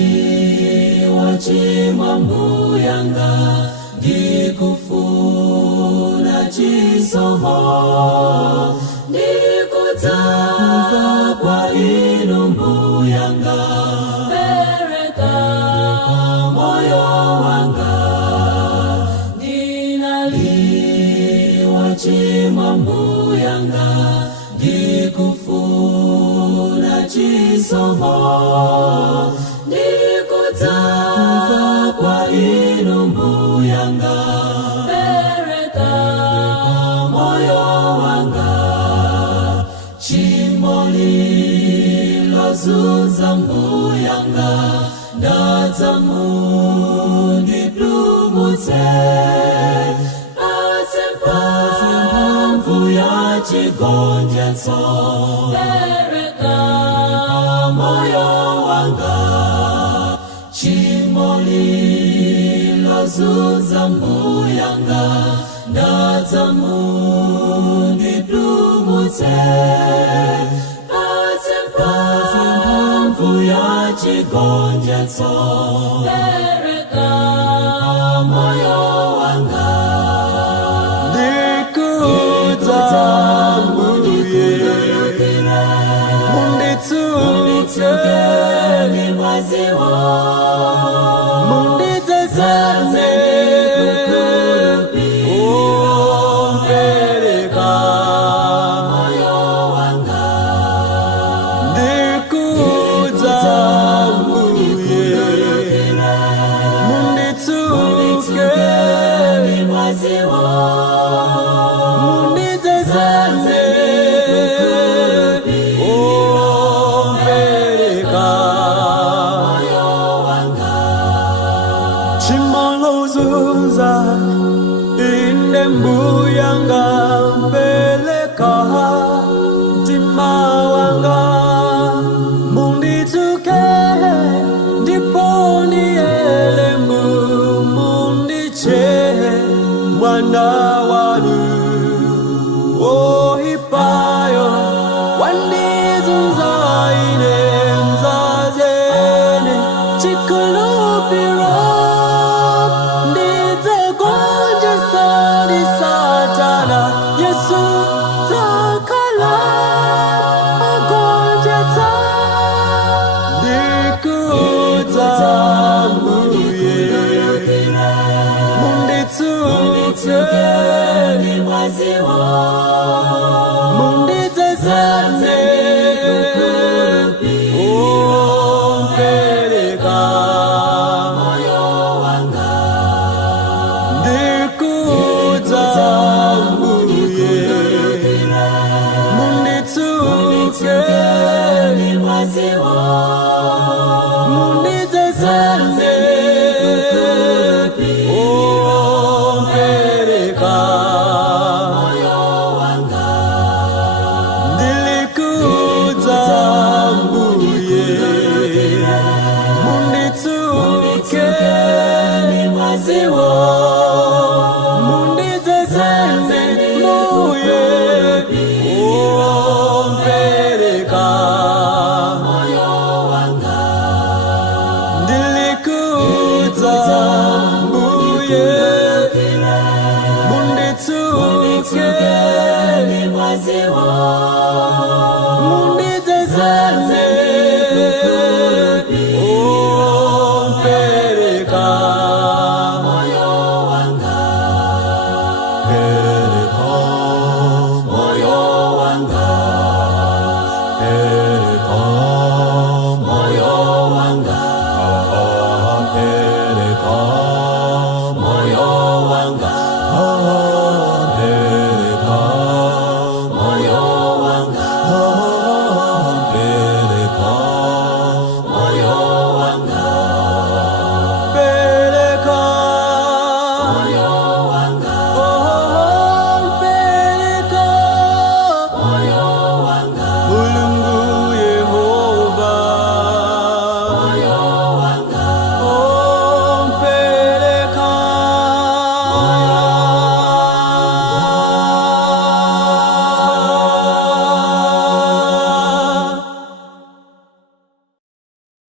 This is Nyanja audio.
Ndinaliwa chimambuyanga ndikufuna chisomo ndikudzaza kwa inu mbuyanga pereka moyo wanga. Ndinaliwa chimambuyanga ndikufuna chisomo ndikudzaza kwa inu mbuyanga pereka moyo wanga. Chimo lilozunza mbuyanga ndadza mundipulumutse mphamvu ya chigonjetso pereka moyo wanga. Chimo lilozunza mbuyanga ndadza mundipulumutse mphamvu ya chigonjetso pereka moyo wanga. Munditsukeni mwaziwa mundidzazane pereka moyo wanga. Ndikudza mbuye munditsukeni mwaziwa mundidzazane inde mbuyanga peleka mtima wanga munditsuke ndipo nielemu mundiche mwana wanu ohipayo wandizunza ine mzazene chikulupiro Yesu takala agonjetsa. Ndikudza mbuye munditsukeni mwaziwa mundidzazane pereka moyo wanga. Ndikudza munditsukeni mwaziwa